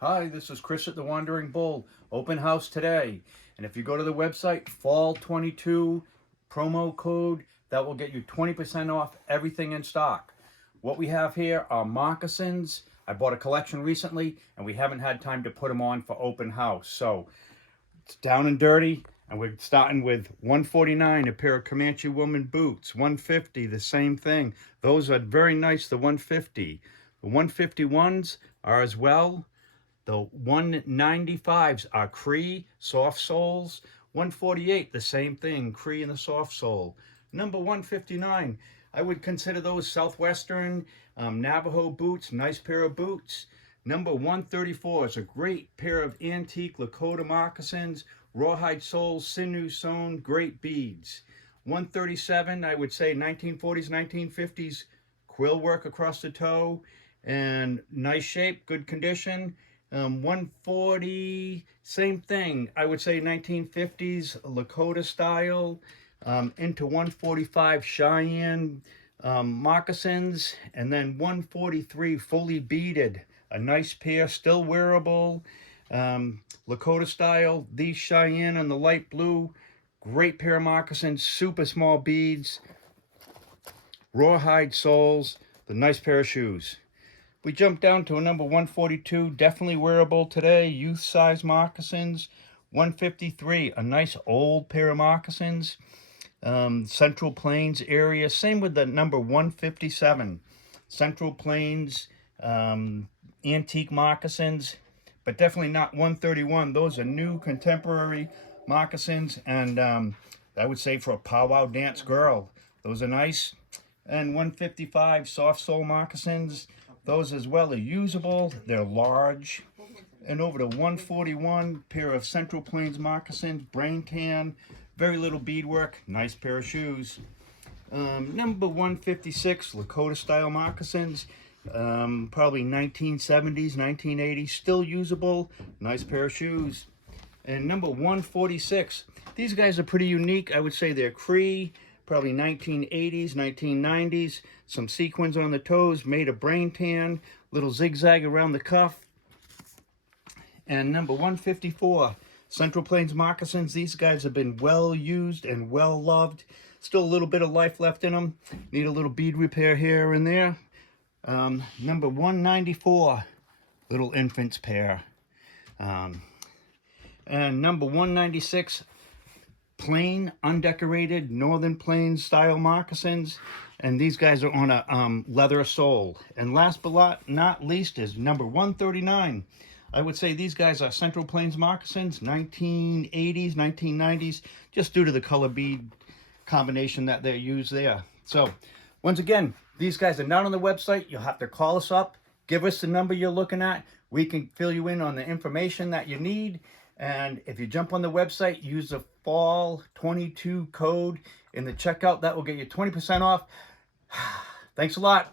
Hi, this is Chris at the Wandering Bull. Open house today. And if you go to the website, fall22 promo code, that will get you 20% off everything in stock. What we have here are moccasins. I bought a collection recently and we haven't had time to put them on for open house. So it's down and dirty. And we're starting with $149, a pair of Comanche woman boots. $150, the same thing. Those are very nice, the 150. The 151s are as well. The 195s are Cree, soft soles. 148, the same thing, Cree and the soft sole. Number 159, I would consider those Southwestern Navajo boots, nice pair of boots. Number 134 is a great pair of antique Lakota moccasins, rawhide soles, sinew sewn, great beads. 137, I would say 1940s, 1950s quill work across the toe, and nice shape, good condition. 140, same thing. I would say 1950s Lakota style. Into 145 Cheyenne moccasins, and then 143 fully beaded. A nice pair, still wearable. Lakota style. These Cheyenne on the light blue. Great pair of moccasins, super small beads. Rawhide soles. The nice pair of shoes. We jump down to a number 142, definitely wearable today, youth size moccasins. 153, a nice old pair of moccasins. Central Plains area, same with the number 157. Central Plains antique moccasins, but definitely not 131. Those are new contemporary moccasins, and I would say for a powwow dance girl, those are nice. And 155 soft sole moccasins. Those as well are usable. They're large. And over to 141, pair of Central Plains moccasins, brain tan, very little beadwork, nice pair of shoes. Number 156, Lakota style moccasins, probably 1970s, 1980s, still usable, nice pair of shoes. And number 146, these guys are pretty unique. I would say they're Cree, probably 1980s, 1990s, some sequins on the toes, made of brain tan, little zigzag around the cuff. And number 154, Central Plains moccasins. These guys have been well used and well loved. Still a little bit of life left in them. Need a little bead repair here and there. Number 194, little infants pair. And number 196, plain, undecorated, Northern Plains style moccasins. And these guys are on a leather sole. And last but not least is number 139. I would say these guys are Central Plains moccasins, 1980s, 1990s, just due to the color bead combination that they use there. So, once again, these guys are not on the website. You'll have to call us up, give us the number you're looking at. We can fill you in on the information that you need. And if you jump on the website, use the fall22 code in the checkout. That will get you 20% off. Thanks a lot.